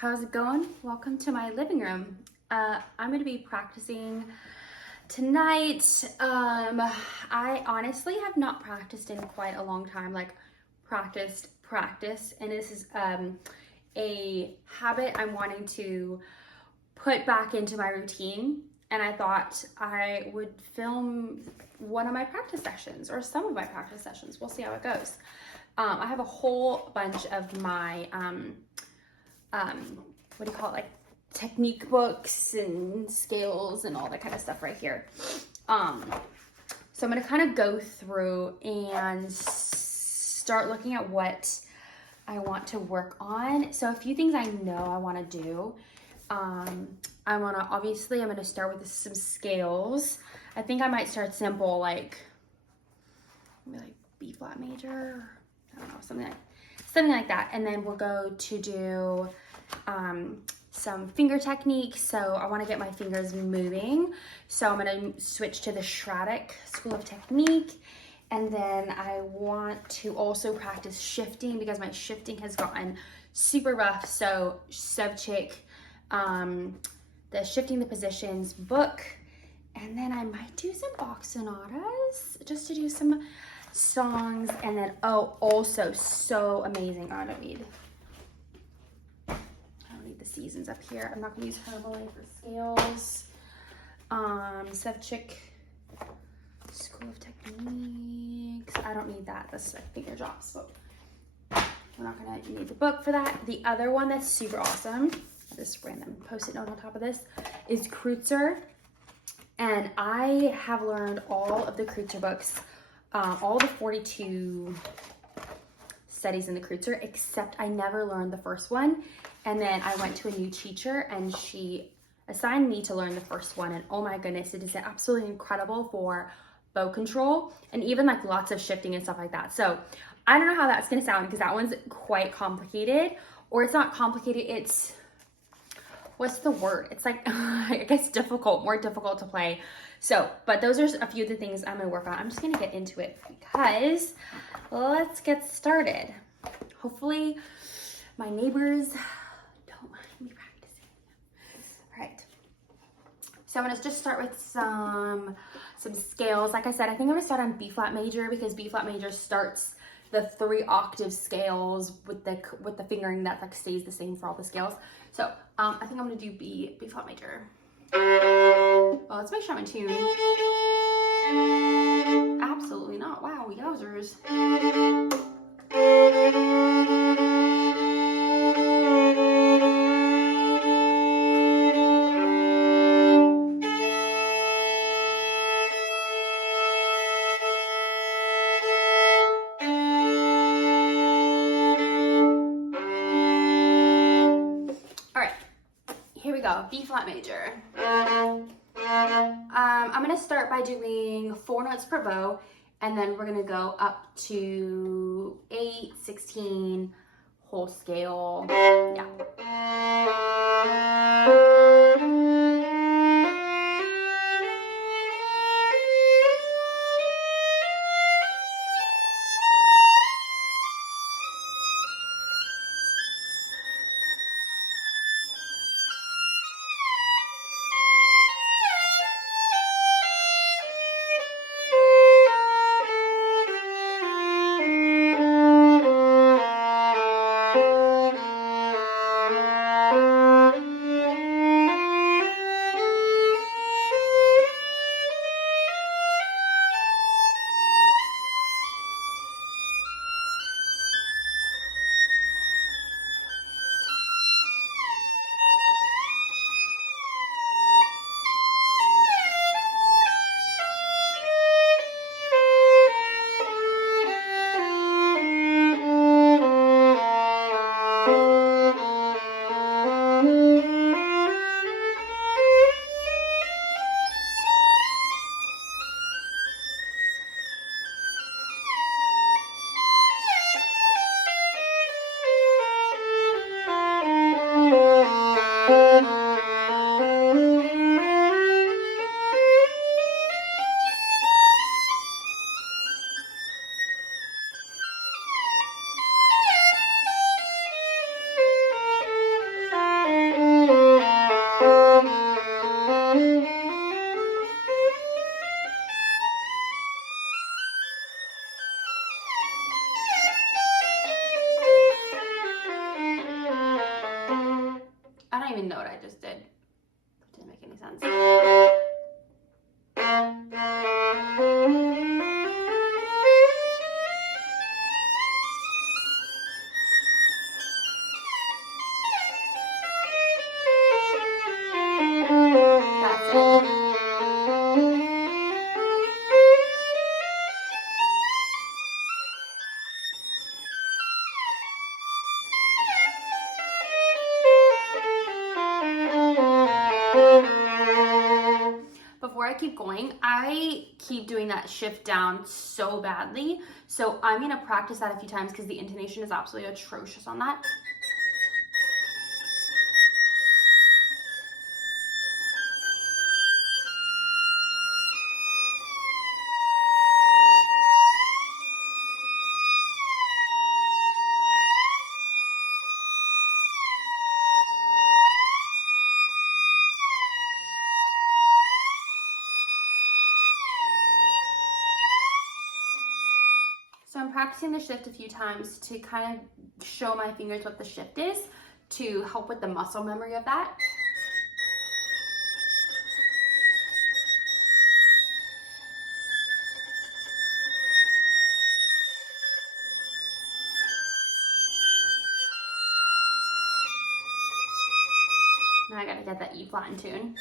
How's it going? Welcome to my living room. I'm going to be practicing tonight. I honestly have not practiced in quite a long time, like practice, and this is a habit I'm wanting to put back into my routine, and I thought I would film one of my practice sessions or some of my practice sessions. We'll see how it goes. I have a whole bunch of my what do you call it, like technique books and scales and all that kind of stuff right here. So I'm going to kind of go through and start looking at what I want to work on. So a few things I know I want to do. I'm going to start with some scales. I think I might start simple, like maybe like B flat major, I don't know, something like that. And then we'll go to do some finger techniques. So I want to get my fingers moving. So I'm going to switch to the Sevcik school of technique. And then I want to also practice shifting because my shifting has gotten super rough. So Sevcik, the Shifting the Positions book. And then I might do some Bach sonatas just to do some songs. And then, oh, also so amazing. I don't need the seasons up here. I'm not gonna use Herbalife for scales. Sevcik School of Techniques. I don't need that. That's like finger drops, but we're not gonna need the book for that. The other one that's super awesome, this random post-it note on top of this, is Kreutzer. And I have learned all of the Kreutzer books, all the 42 studies in the Kreutzer, except I never learned the first one. And then I went to a new teacher and she assigned me to learn the first one. And oh my goodness, it is absolutely incredible for bow control and even like lots of shifting and stuff like that. So I don't know how that's gonna sound because that one's quite complicated, or it's not complicated, it's, what's the word? It's like, I guess difficult, more difficult to play. So, but those are a few of the things I'm gonna work on. I'm just gonna get into it because let's get started. Hopefully my neighbors don't mind me practicing. All right. So I'm gonna just start with some scales. Like I said, I think I'm gonna start on B flat major because B flat major starts the 3 octave scales with the fingering that like stays the same for all the scales. So I think I'm gonna do B flat major. Oh, let's make sure I'm in tune. Absolutely not. Wow, yowzers. B flat major. I'm gonna start by doing 4 notes per bow, and then we're gonna go up to 8, 16, whole scale. Yeah. same note I just did. It didn't make any sense. That's it. Before I keep going, I keep doing that shift down so badly. So I'm gonna practice that a few times because the intonation is absolutely atrocious on that. So I'm practicing the shift a few times to kind of show my fingers what the shift is to help with the muscle memory of that. Now I gotta get that E flat in tune.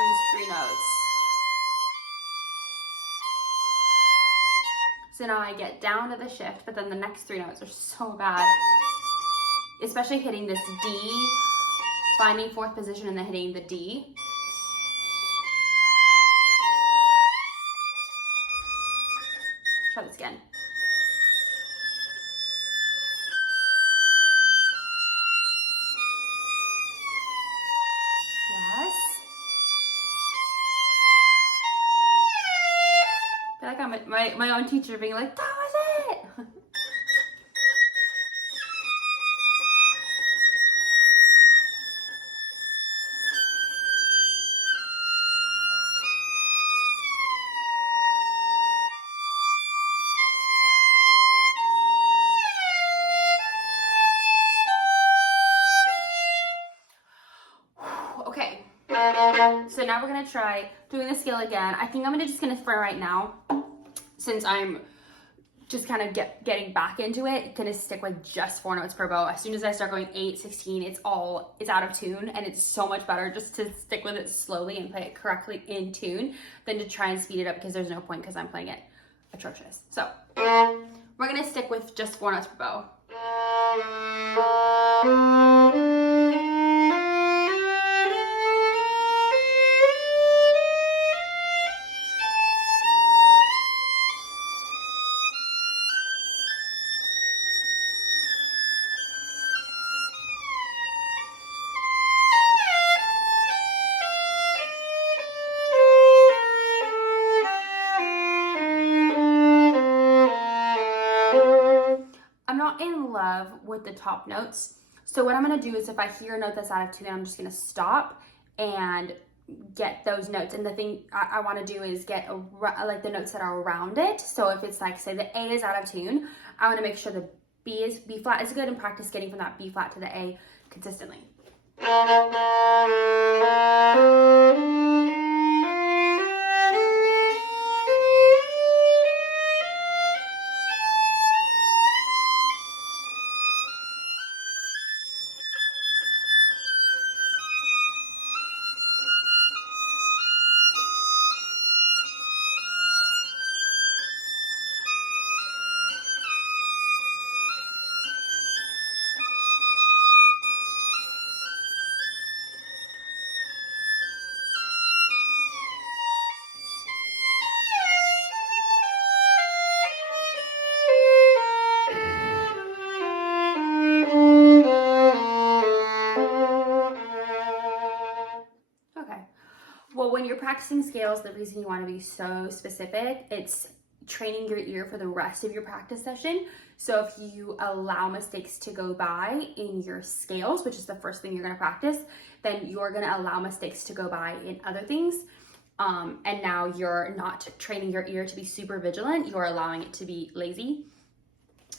These 3 notes. So now I get down to the shift, but then the next 3 notes are so bad. Especially hitting this D, finding 4th position and then hitting the D. Try this again. Yes. I feel like I'm my own teacher being like, that was it! Okay, so now we're gonna try doing the scale again. I think I'm just gonna, for right now, since I'm just kind of getting back into it, gonna stick with just 4 notes per bow. As soon as I start going 8, 16, it's out of tune, and it's so much better just to stick with it slowly and play it correctly in tune than to try and speed it up, because there's no point because I'm playing it atrocious. So we're gonna stick with just 4 notes per bow. I'm not in love with the top notes. So what I'm gonna do is, if I hear a note that's out of tune, I'm just gonna stop and get those notes. And the thing I wanna do is get like the notes that are around it. So if it's like, say the A is out of tune, I wanna make sure the B flat is good, and practice getting from that B flat to the A consistently. when you're practicing scales, the reason you want to be so specific, it's training your ear for the rest of your practice session. So if you allow mistakes to go by in your scales, which is the first thing you're going to practice, then you're going to allow mistakes to go by in other things. And now you're not training your ear to be super vigilant, you're allowing it to be lazy.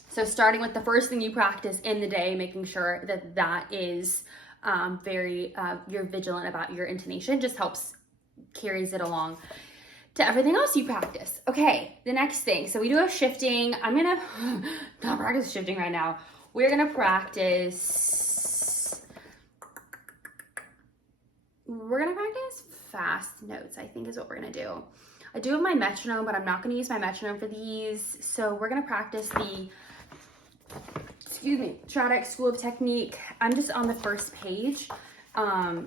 So starting with the first thing you practice in the day, making sure that that is you're vigilant about your intonation, just carries it along to everything else you practice. Okay, the next thing. So we do have shifting. I'm gonna not practice shifting right now. We're gonna practice fast notes, I think is what we're gonna do. I do have my metronome, but I'm not gonna use my metronome for these. So we're gonna practice the, Sevcik School of Technique. I'm just on the first page,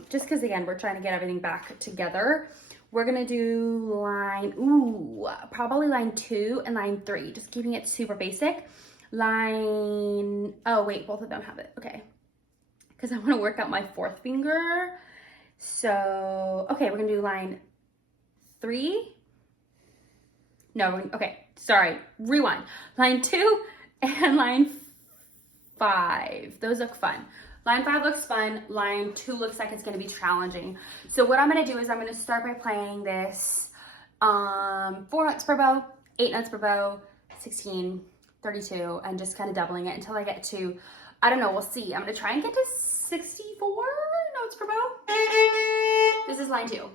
just because again, we're trying to get everything back together. We're gonna do probably line 2 and line 3, just keeping it super basic. Oh wait, both of them have it, okay. Because I wanna work out my 4th finger. So, okay, we're gonna do line 3. No, okay, sorry, rewind. Line 2 and line 5, those look fun. Line 5 looks fun, line 2 looks like it's gonna be challenging. So what I'm gonna do is I'm gonna start by playing this 4 notes per bow, 8 notes per bow, 16, 32, and just kind of doubling it until I get to, I don't know, we'll see. I'm gonna try and get to 64 notes per bow. This is line 2.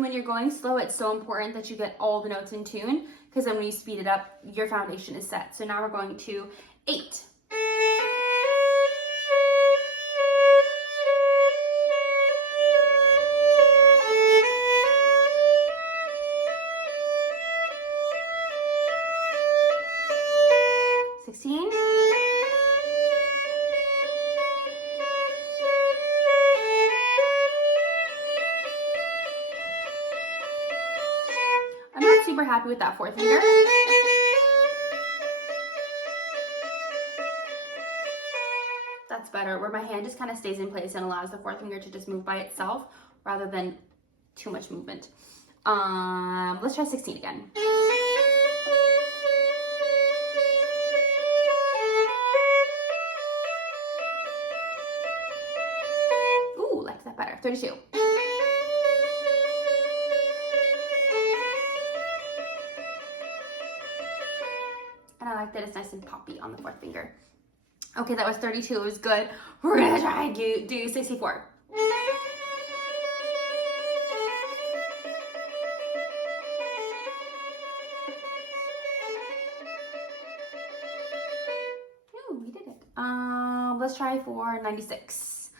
When you're going slow, it's so important that you get all the notes in tune, because then when you speed it up, your foundation is set. So now we're going to 8. Super happy with that 4th finger. That's better, where my hand just kind of stays in place and allows the 4th finger to just move by itself rather than too much movement. Let's try 16 again. Ooh, like that better. 32. I like that it's nice and poppy on the 4th finger. Okay, that was 32, it was good. We're gonna try and do 64. Ooh, we did it. Let's try for 96.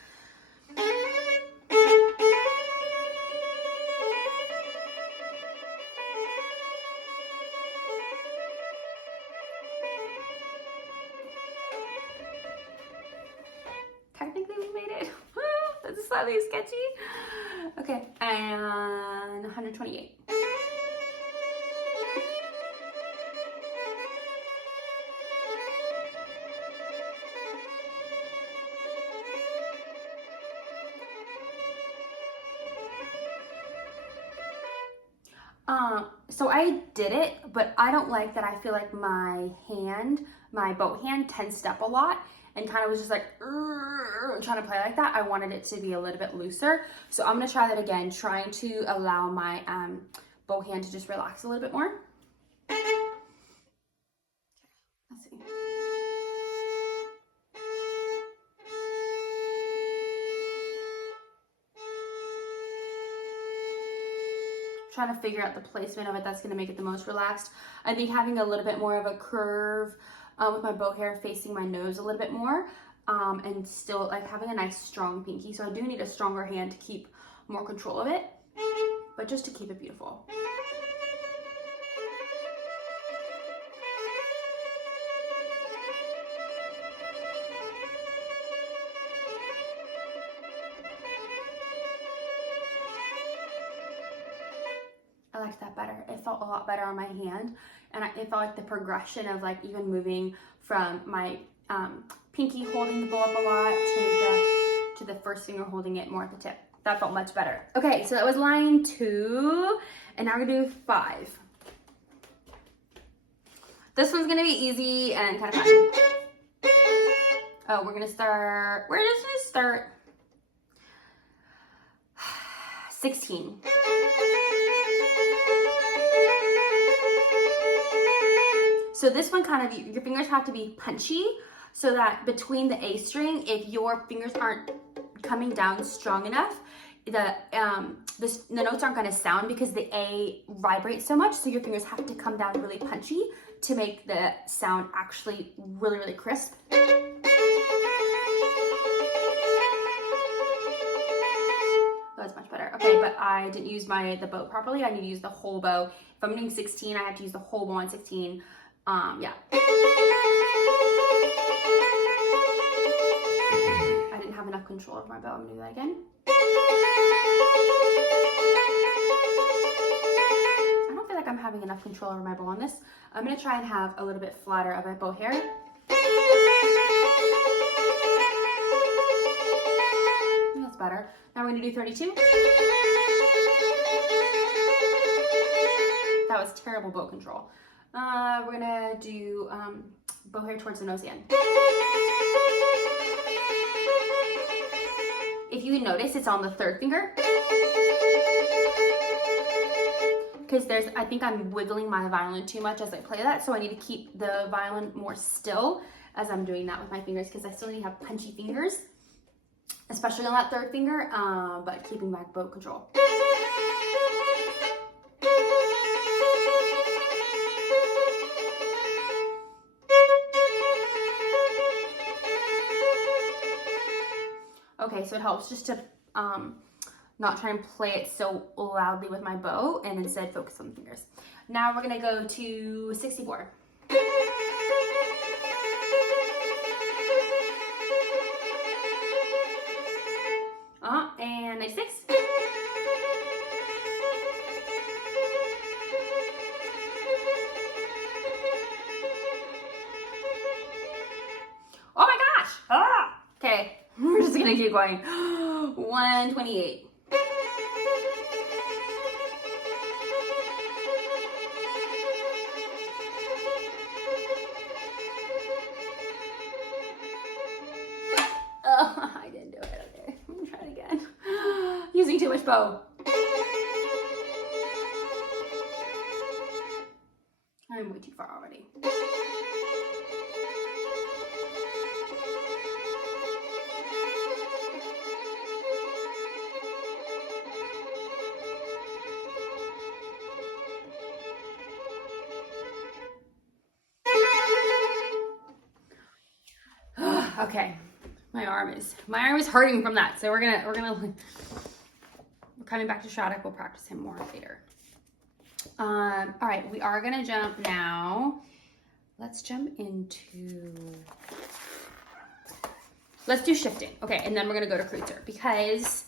Technically we made it. That's slightly sketchy. Okay, and 128. So I did it, but I don't like that. I feel like my bow hand tensed up a lot and kind of was just like trying to play like that. I wanted it to be a little bit looser. So I'm gonna try that again, trying to allow my bow hand to just relax a little bit more. Let's see. Trying to figure out the placement of it that's going to make it the most relaxed. I think having a little bit more of a curve with my bow hair facing my nose a little bit more, and still like having a nice strong pinky. So I do need a stronger hand to keep more control of it, but just to keep it beautiful. liked that better. It felt a lot better on my hand, and it felt like the progression of like even moving from my pinky holding the bow up a lot to the first finger holding it more at the tip. That felt much better. Okay, so that was line 2, and now we're gonna do 5. This one's gonna be easy and kind of fun. Oh, we're just gonna start 16. So this one kind of, your fingers have to be punchy so that between the A string, if your fingers aren't coming down strong enough, the notes aren't gonna sound because the A vibrates so much. So your fingers have to come down really punchy to make the sound actually really, really crisp. That's much better. Okay, but I didn't use the bow properly. I need to use the whole bow. If I'm doing 16, I have to use the whole bow on 16. Yeah. I didn't have enough control over my bow. I'm gonna do that again. I don't feel like I'm having enough control over my bow on this. I'm gonna try and have a little bit flatter of a bow hair. That's better. Now we're gonna do 32. That was terrible bow control. We're gonna do bow hair towards the nose again. If you notice, it's on the 3rd finger. Because I think I'm wiggling my violin too much as I play that, so I need to keep the violin more still as I'm doing that with my fingers, because I still need to have punchy fingers, especially on that 3rd finger, but keeping my bow control. Okay, so it helps just to not try and play it so loudly with my bow and instead focus on the fingers. Now we're gonna go to 64. And 96. Oh my gosh! Ah! Okay, we're just gonna keep going. 128. Oh, I didn't do it. Okay, I'm gonna try it again. Using too much bow. I'm way too far already. Okay, my arm is hurting from that. So we're coming back to Shattuck. We'll practice him more later. All right, we are gonna jump now. Let's do shifting. Okay, and then we're gonna go to Kreutzer because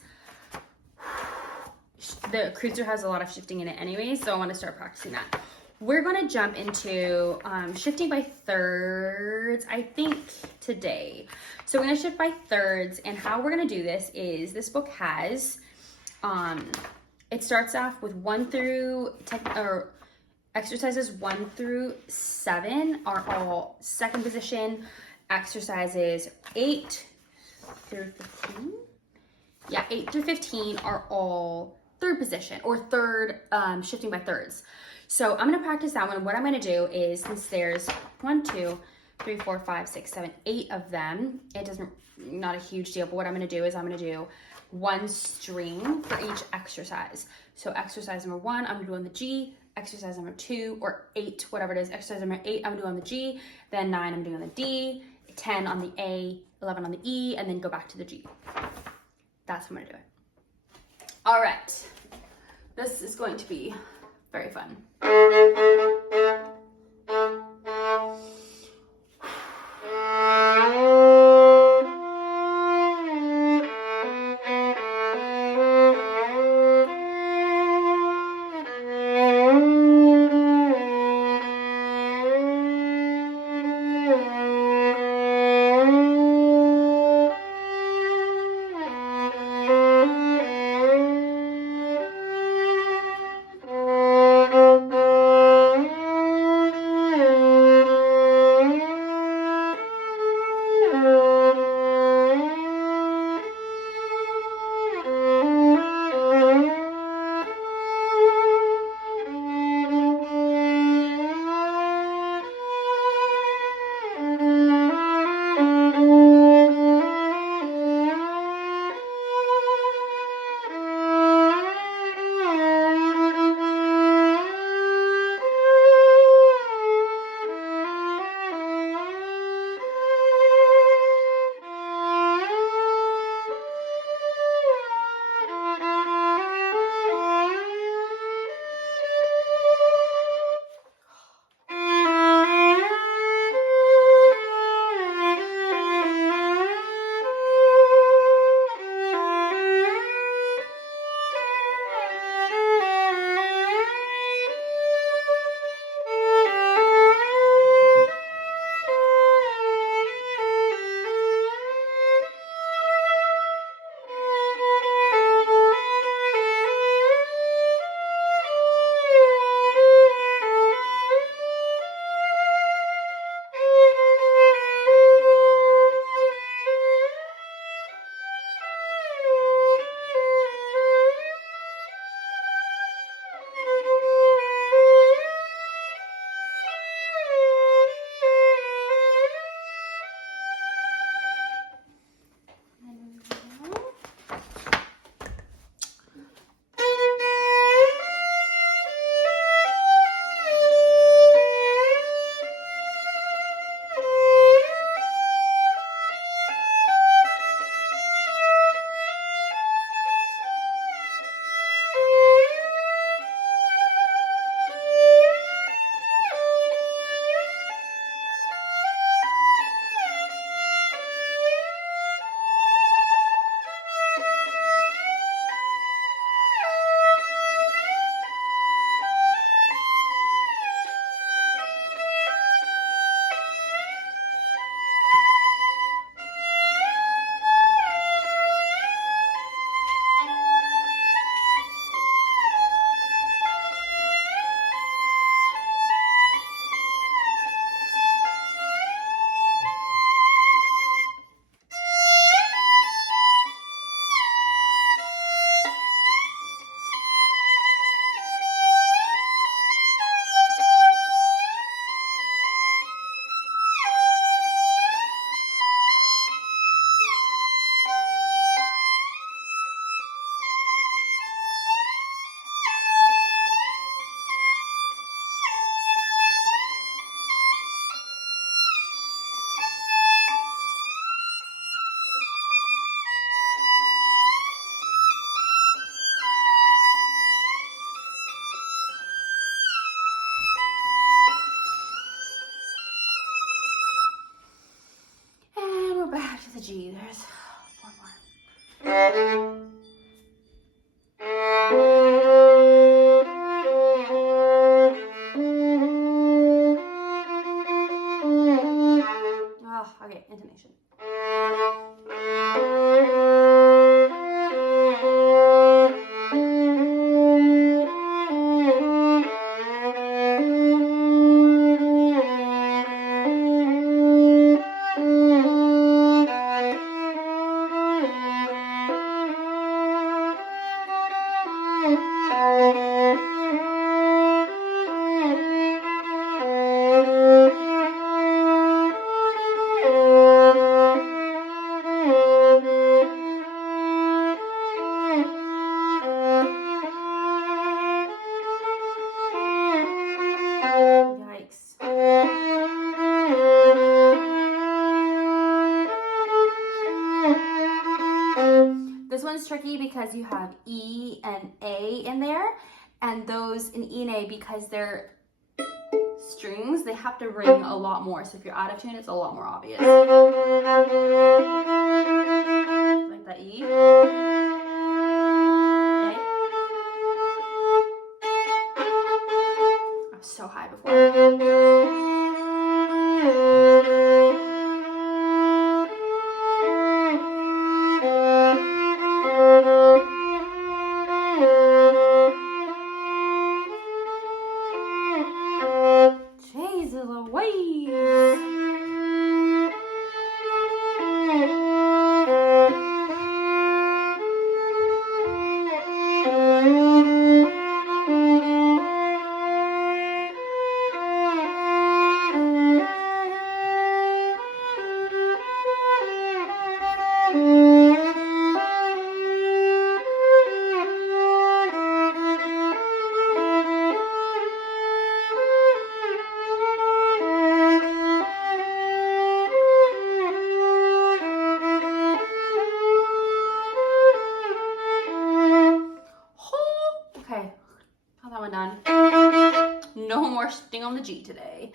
the Kreutzer has a lot of shifting in it anyway, so I want to start practicing that. We're gonna jump into shifting by thirds, I think, today. So we're gonna shift by thirds, and how we're gonna do this is this book has, it starts off with exercises 1 through 7 are all second position. Exercises 8 through 15. Yeah, 8 through 15 are all third position or third shifting by thirds. So I'm gonna practice that one. What I'm gonna do is, since there's 1, 2, 3, 4, 5, 6, 7, 8 of them, not a huge deal, but what I'm gonna do is I'm gonna do 1 string for each exercise. So exercise number 1, I'm gonna do on the G. Exercise number 2, or 8, whatever it is. Exercise number 8, I'm gonna do on the G. Then 9, I'm doing on the D. 10 on the A, 11 on the E, and then go back to the G. That's how I'm gonna do it. All right, this is going to be very fun. G. There's four more. Oh, okay, intonation. Yikes. This one's tricky because you have E and A in there, and those in E and A, because they're strings, they have to ring a lot more. So if you're out of tune, it's a lot more obvious. Like that E. A. I was so high before. Jesus Louise. Okay, got that one done. No more sting on the G today.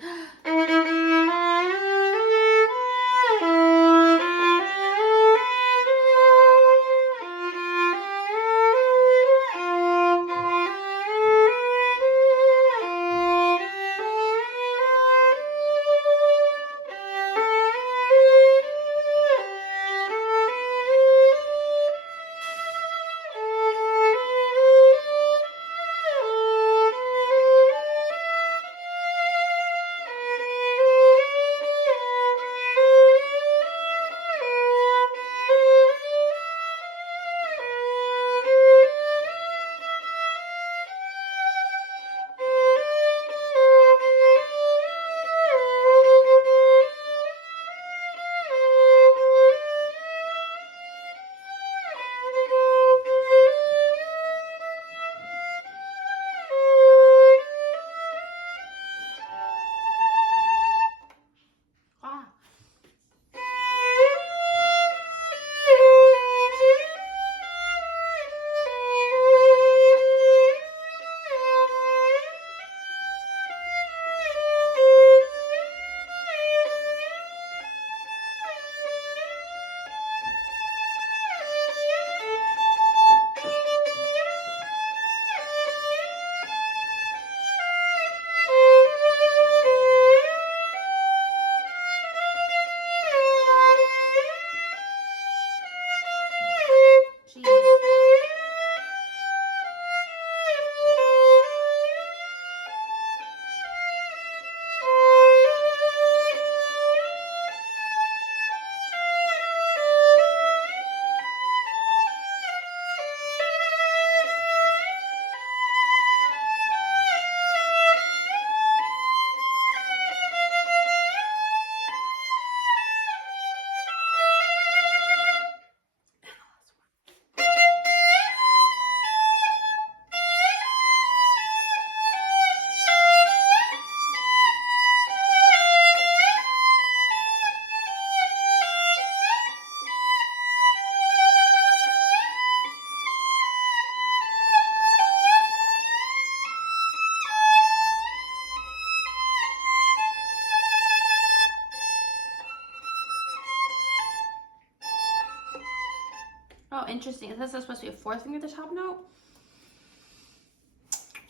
interesting. Is this supposed to be a fourth finger at the top note?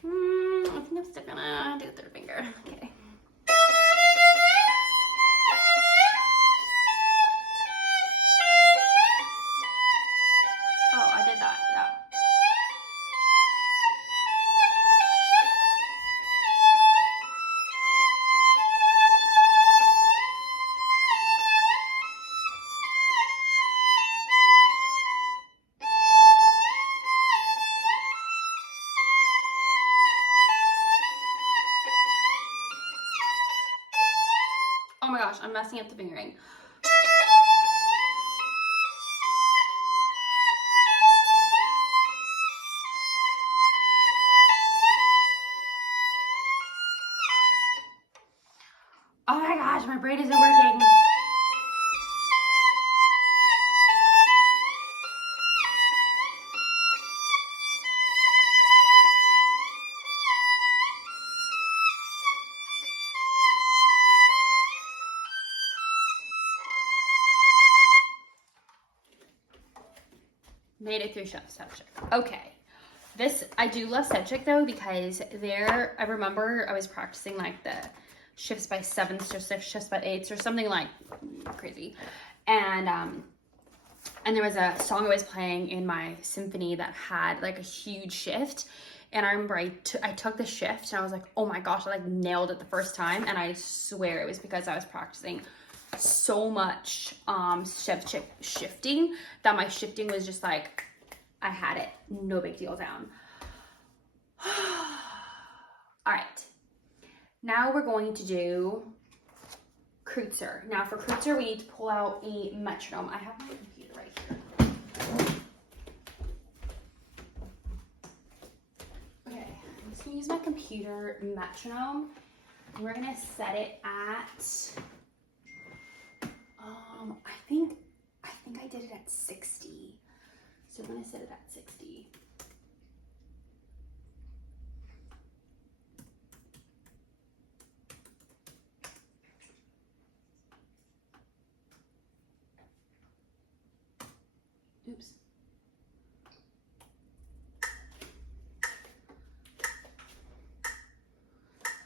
I think I'm still gonna do the third finger. Okay. Oh, I did that, yeah. Oh my gosh, I'm messing up the fingering. Oh my gosh, my brain isn't working. Made it through Sevcik. Okay. I do love Sevcik though, because I remember I was practicing like the shifts by sevenths or shifts by eighths or something like crazy. And there was a song I was playing in my symphony that had like a huge shift. And I remember I took the shift and I was like, oh my gosh, I like nailed it the first time. And I swear it was because I was practicing so much Sevcik shifting that my shifting was just like, I had it, no big deal down. All right, now we're going to do Kreutzer. Now for Kreutzer, we need to pull out a metronome. I have my computer right here. Okay, I'm just gonna use my computer metronome. We're gonna set it at I think I did it at 60. So I'm gonna set it at 60. Oops.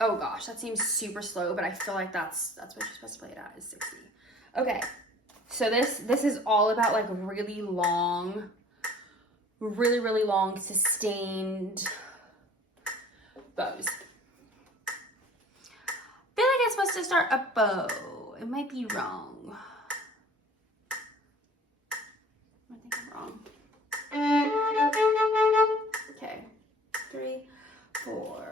Oh gosh, that seems super slow, but I feel like that's what you're supposed to play it at, is 60. Okay, so this is all about like really long, sustained bows. I feel like I'm supposed to start a bow. It might be wrong. I think I'm wrong. Okay, 3, 4.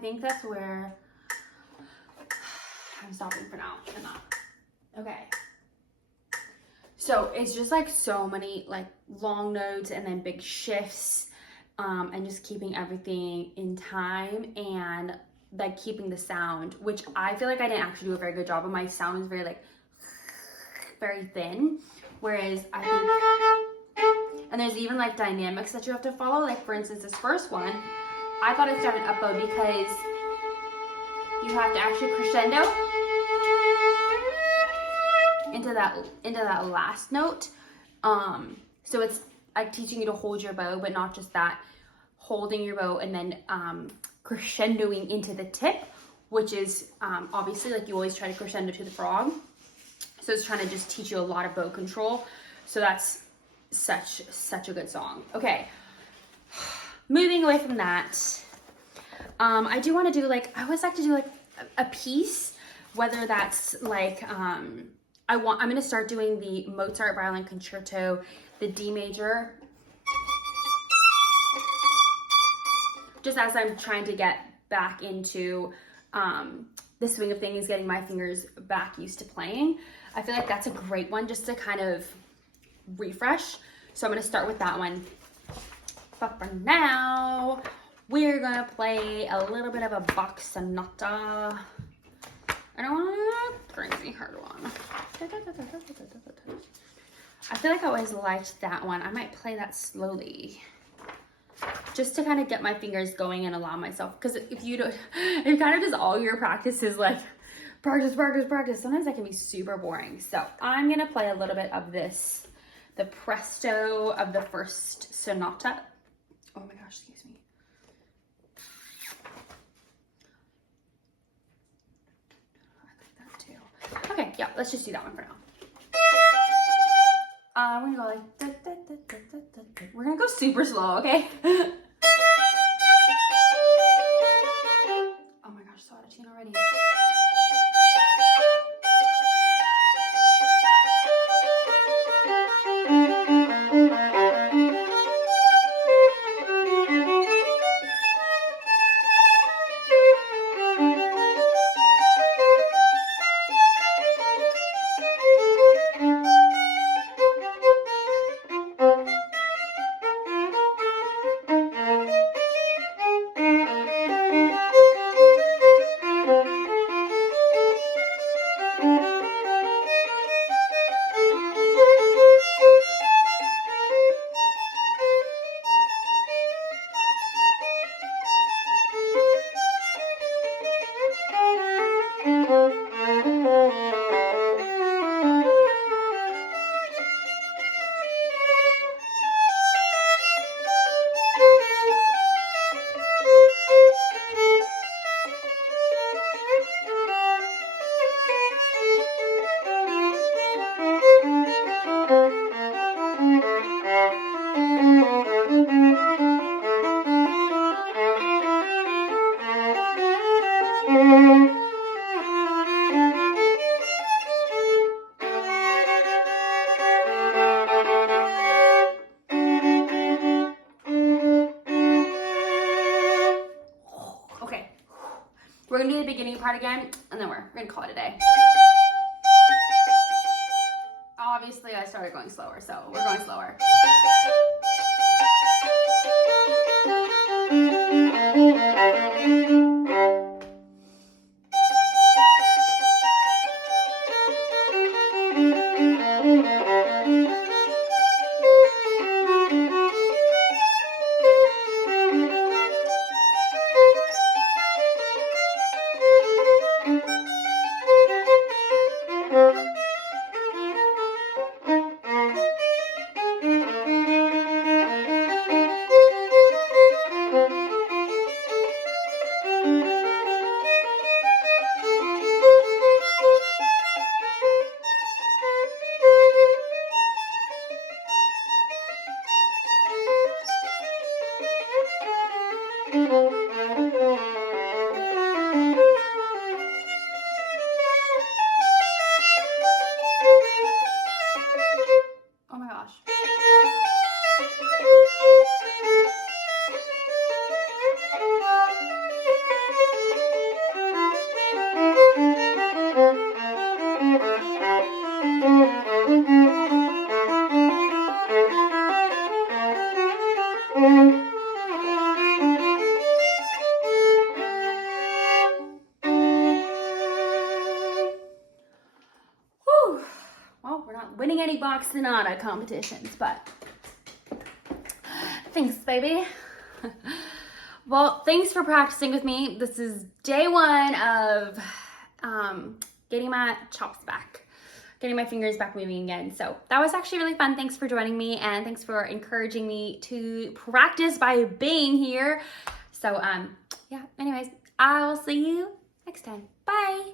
think that's where I'm stopping for now and that. Okay. So it's just like so many like long notes and then big shifts, and just keeping everything in time and like keeping the sound, which I feel like I didn't actually do a very good job of. My sound was very like very thin, whereas I think, and there's even like dynamics that you have to follow. Like for instance, this first one, I thought it started upload because you have to actually crescendo into that last note. So it's like teaching you to hold your bow, but not just that, holding your bow and then crescendoing into the tip, which is obviously like you always try to crescendo to the frog. So it's trying to just teach you a lot of bow control. So that's such a good song. Okay, moving away from that, I do want to do like, I always like to do like a piece, whether that's like I'm gonna start doing the Mozart Violin Concerto, the D major, just as I'm trying to get back into the swing of things, getting my fingers back used to playing. I feel like that's a great one just to kind of refresh. So I'm gonna start with that one. But for now, we're gonna play a little bit of a Bach sonata. I don't want a crazy hard one. I feel like I always liked that one. I might play that slowly, just to kind of get my fingers going and allow myself, because if you don't, if kind of just all your practice is like practice, sometimes that can be super boring. So I'm gonna play a little bit of this, the presto of the first sonata. Oh my gosh, excuse me. I like that too. Okay, yeah, let's just do that one for now. We're gonna go like, da, da, da, da, da, da. We're gonna go super slow, okay? Oh my gosh, so out of tune already. We're gonna do the beginning part again, and then we're gonna call it a day. Obviously, I started going slower, so we're going slower. winning any Bach sonata competitions, but thanks, baby. Well, thanks for practicing with me. This is day one of getting my chops back, getting my fingers back moving again. So that was actually really fun. Thanks for joining me, and thanks for encouraging me to practice by being here. So yeah, anyways, I'll see you next time. Bye.